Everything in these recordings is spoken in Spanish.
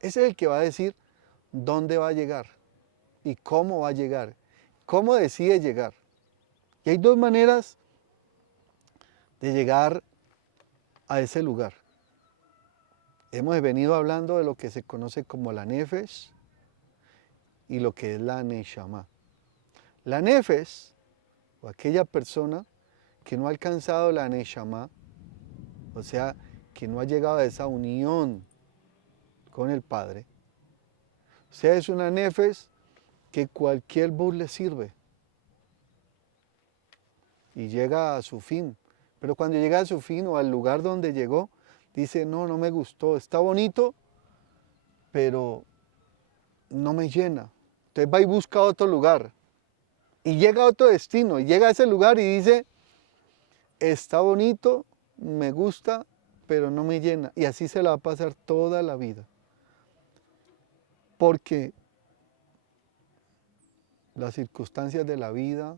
Ese es el que va a decir dónde va a llegar y cómo va a llegar, cómo decide llegar. Y hay dos maneras de llegar a ese lugar. Hemos venido hablando de lo que se conoce como la nefesh y lo que es la neshama. La nefesh, o aquella persona que no ha alcanzado la neshama, o sea, que no ha llegado a esa unión con el Padre, o sea, es una nefesh que cualquier bus le sirve y llega a su fin. Pero cuando llega a su fin o al lugar donde llegó, dice, no, no me gustó, está bonito, pero no me llena. Entonces va y busca otro lugar. Y llega a otro destino, y llega a ese lugar y dice, está bonito, me gusta, pero no me llena. Y así se la va a pasar toda la vida. Porque las circunstancias de la vida,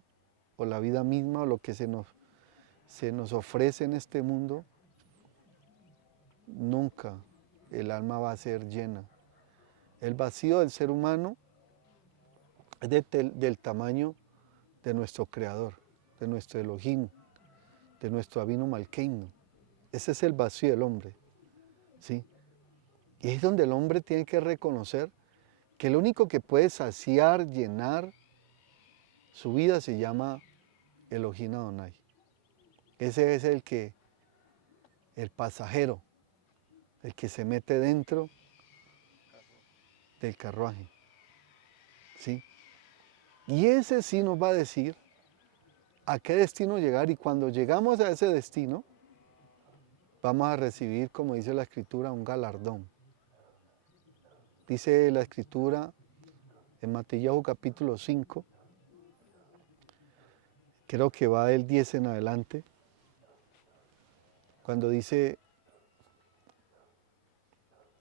o la vida misma, o lo que se nos ofrece en este mundo, nunca el alma va a ser llena. El vacío del ser humano es del tamaño de nuestro Creador, de nuestro Elohim, de nuestro Abino Malkeinu. Ese es el vacío del hombre, ¿sí? Y es donde el hombre tiene que reconocer que el único que puede saciar, llenar su vida se llama Elohim Adonai. Ese es el pasajero, el que se mete dentro del carruaje, ¿sí? Y ese sí nos va a decir a qué destino llegar, y cuando llegamos a ese destino, vamos a recibir, como dice la Escritura, un galardón. Dice la Escritura en Mateo capítulo 5, creo que va del 10 en adelante, cuando dice,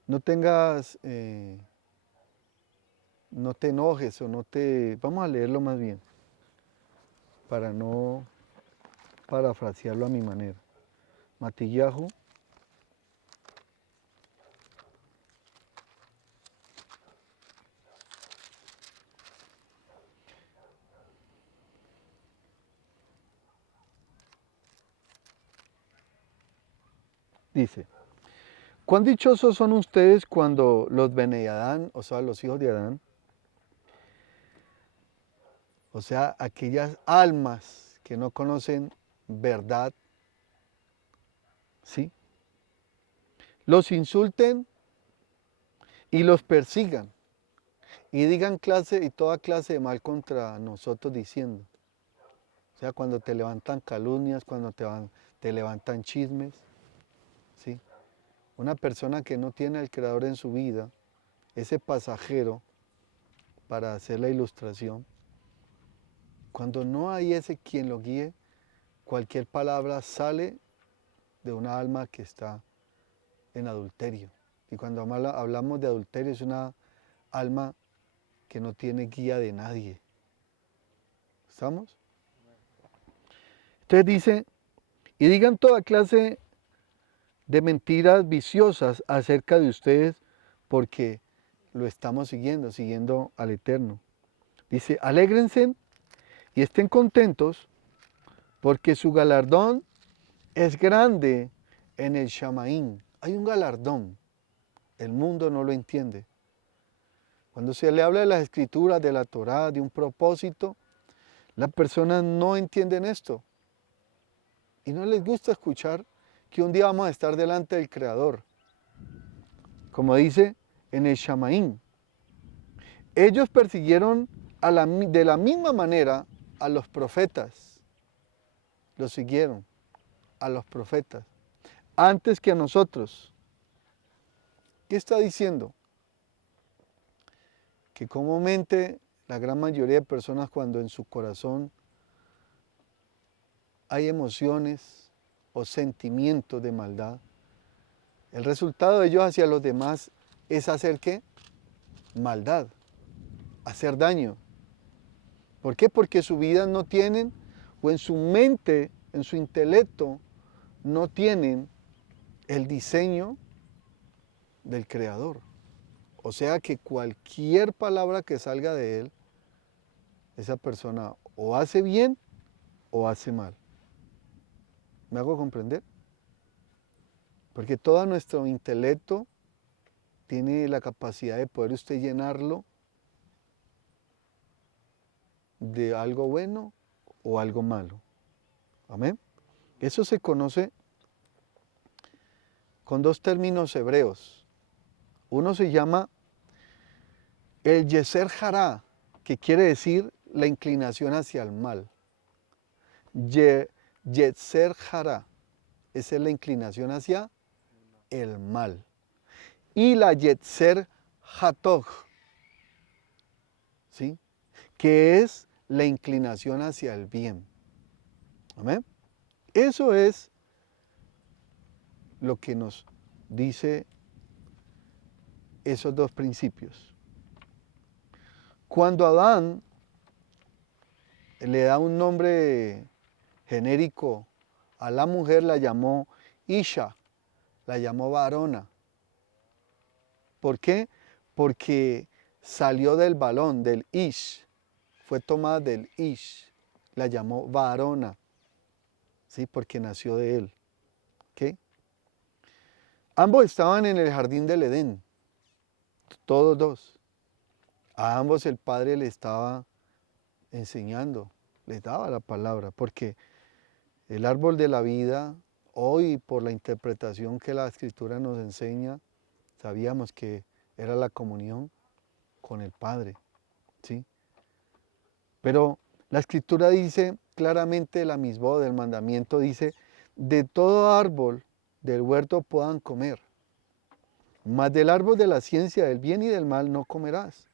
no tengas, no te enojes o no te... Vamos a leerlo más bien, para no parafrasearlo a mi manera. Matillahu, dice, cuán dichosos son ustedes cuando los Bene Adán, o sea, los hijos de Adán, o sea, aquellas almas que no conocen verdad, ¿sí? Los insulten y los persigan y digan clase y toda clase de mal contra nosotros diciendo. O sea, cuando te levantan calumnias, cuando te levantan chismes, ¿sí? Una persona que no tiene al Creador en su vida, ese pasajero, para hacer la ilustración, cuando no hay ese quien lo guíe, cualquier palabra sale de una alma que está en adulterio. Y cuando hablamos de adulterio es una alma que no tiene guía de nadie. ¿Estamos? Entonces dice, y digan toda clase de mentiras viciosas acerca de ustedes porque lo estamos siguiendo al Eterno. Dice, alégrense y estén contentos porque su galardón es grande en el Shamaín. Hay un galardón, el mundo no lo entiende. Cuando se le habla de las escrituras, de la Torá, de un propósito, las personas no entienden esto. Y no les gusta escuchar que un día vamos a estar delante del Creador. Como dice en el Shamaín. Ellos persiguieron de la misma manera a los profetas. Los siguieron a los profetas. Antes que a nosotros. ¿Qué está diciendo? Que comúnmente la gran mayoría de personas cuando en su corazón hay emociones o sentimientos de maldad, el resultado de ellos hacia los demás es hacer ¿qué? Maldad, hacer daño. ¿Por qué? Porque su vida no tienen, o en su mente, en su intelecto, no tienen el diseño del Creador. O sea que cualquier palabra que salga de él, esa persona o hace bien o hace mal. ¿Me hago comprender? Porque todo nuestro intelecto tiene la capacidad de poder usted llenarlo de algo bueno o algo malo. Amén. Eso se conoce con dos términos hebreos. Uno se llama el Yeser Hará, que quiere decir la inclinación hacia el mal. Yeser Hará, esa es la inclinación hacia el mal. Y la Yetzer Hatov, ¿sí? Que es la inclinación hacia el bien. Amén. Eso es lo que nos dice esos dos principios. Cuando Adán le da un nombre genérico a la mujer, la llamó Isha, la llamó varona. ¿Por qué? Porque salió del balón, del Ish, fue tomada del Ish, la llamó varona, ¿sí? Porque nació de él. ¿Okay? Ambos estaban en el jardín del Edén, todos dos. A ambos el Padre le estaba enseñando, les daba la palabra, porque el árbol de la vida, hoy por la interpretación que la Escritura nos enseña, sabíamos que era la comunión con el Padre, ¿sí? Pero la Escritura dice claramente, la misma del mandamiento dice, de todo árbol del huerto puedan comer, mas del árbol de la ciencia del bien y del mal no comerás,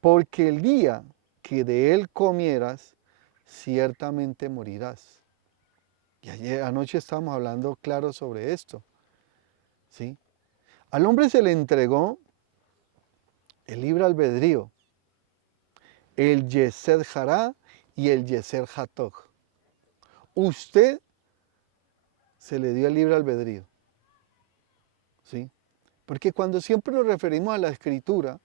porque el día que de él comieras, ciertamente morirás. Y ayer, anoche estábamos hablando claro sobre esto, ¿sí? Al hombre se le entregó el libre albedrío, el Yeser Hará y el Yeser Hatoj. Usted se le dio el libre albedrío, ¿sí? Porque cuando siempre nos referimos a la Escritura,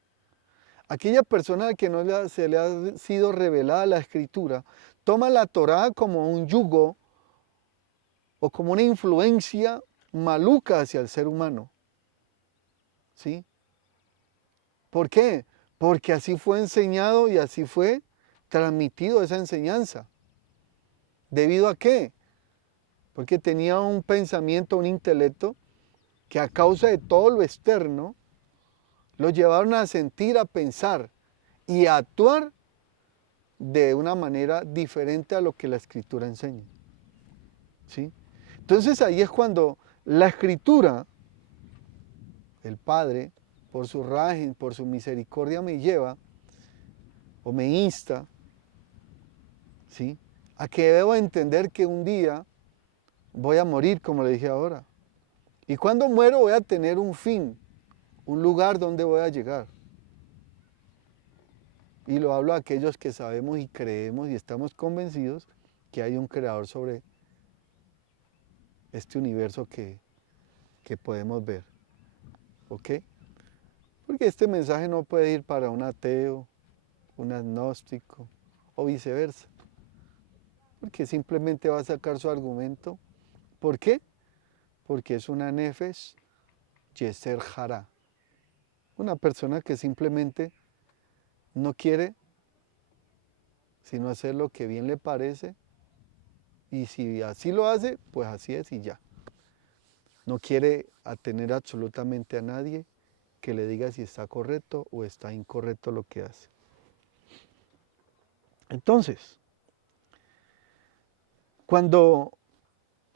aquella persona que no se le ha sido revelada la Escritura, toma la Torá como un yugo o como una influencia maluca hacia el ser humano, ¿sí? ¿Por qué? Porque así fue enseñado y así fue transmitido esa enseñanza. ¿Debido a qué? Porque tenía un pensamiento, un intelecto, que a causa de todo lo externo, lo llevaron a sentir, a pensar y a actuar de una manera diferente a lo que la Escritura enseña, ¿sí? Entonces ahí es cuando la Escritura, el Padre, por su rajen, por su misericordia me lleva o me insta, ¿sí? A que debo entender que un día voy a morir, como le dije ahora. Y cuando muero voy a tener un fin, un lugar donde voy a llegar. Y lo hablo a aquellos que sabemos y creemos y estamos convencidos que hay un creador sobre este universo que podemos ver. ¿Ok? Porque este mensaje no puede ir para un ateo, un agnóstico o viceversa. Porque simplemente va a sacar su argumento. ¿Por qué? Porque es una nefesh yeser hará. Una persona que simplemente no quiere sino hacer lo que bien le parece. Y si así lo hace, pues así es y ya. No quiere atener absolutamente a nadie que le diga si está correcto o está incorrecto lo que hace. Entonces, cuando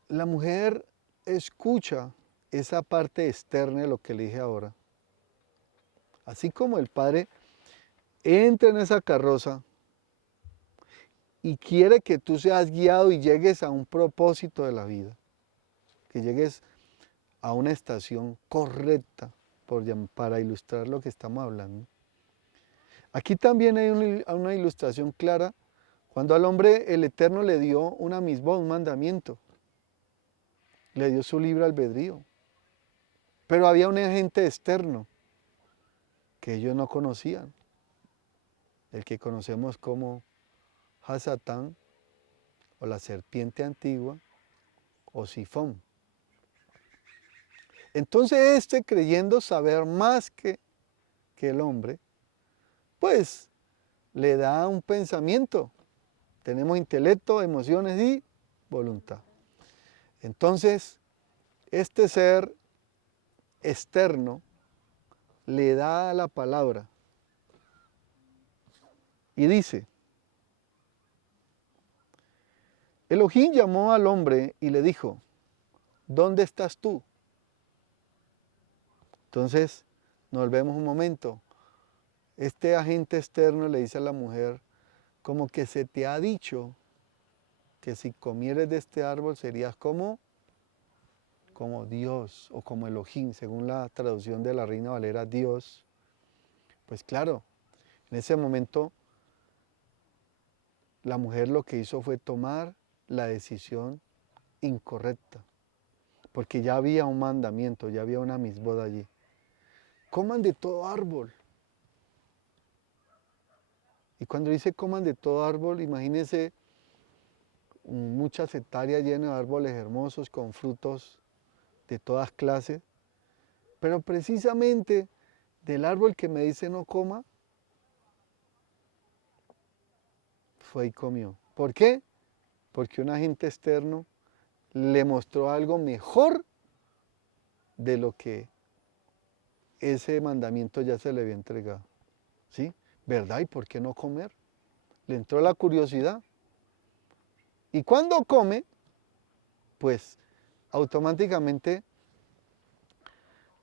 la mujer escucha esa parte externa de lo que le dije ahora, así como el padre entra en esa carroza y quiere que tú seas guiado y llegues a un propósito de la vida, que llegues a una estación correcta, para ilustrar lo que estamos hablando. Aquí también hay una ilustración clara cuando al hombre el Eterno le dio una misma, un mandamiento, le dio su libre albedrío, pero había un agente externo que ellos no conocían, el que conocemos como Hasatán, o la serpiente antigua, o Sifón. Entonces creyendo saber más que el hombre, pues le da un pensamiento. Tenemos intelecto, emociones y voluntad. Entonces, este ser externo le da la palabra y dice, Elohim llamó al hombre y le dijo, ¿dónde estás tú? Entonces, nos vemos un momento. Este agente externo le dice a la mujer, como que se te ha dicho que si comieres de este árbol serías como Dios o como Elohim, según la traducción de la Reina Valera, Dios. Pues claro, en ese momento la mujer lo que hizo fue tomar la decisión incorrecta, porque ya había un mandamiento, ya había una misbod allí. Coman de todo árbol. Y cuando dice coman de todo árbol, imagínense muchas hectáreas llenas de árboles hermosos con frutos de todas clases, pero precisamente del árbol que me dice no coma, fue y comió. ¿Por qué? Porque un agente externo le mostró algo mejor de lo que ese mandamiento ya se le había entregado. ¿Sí? ¿Verdad? ¿Y por qué no comer? Le entró la curiosidad. Y cuando come, pues automáticamente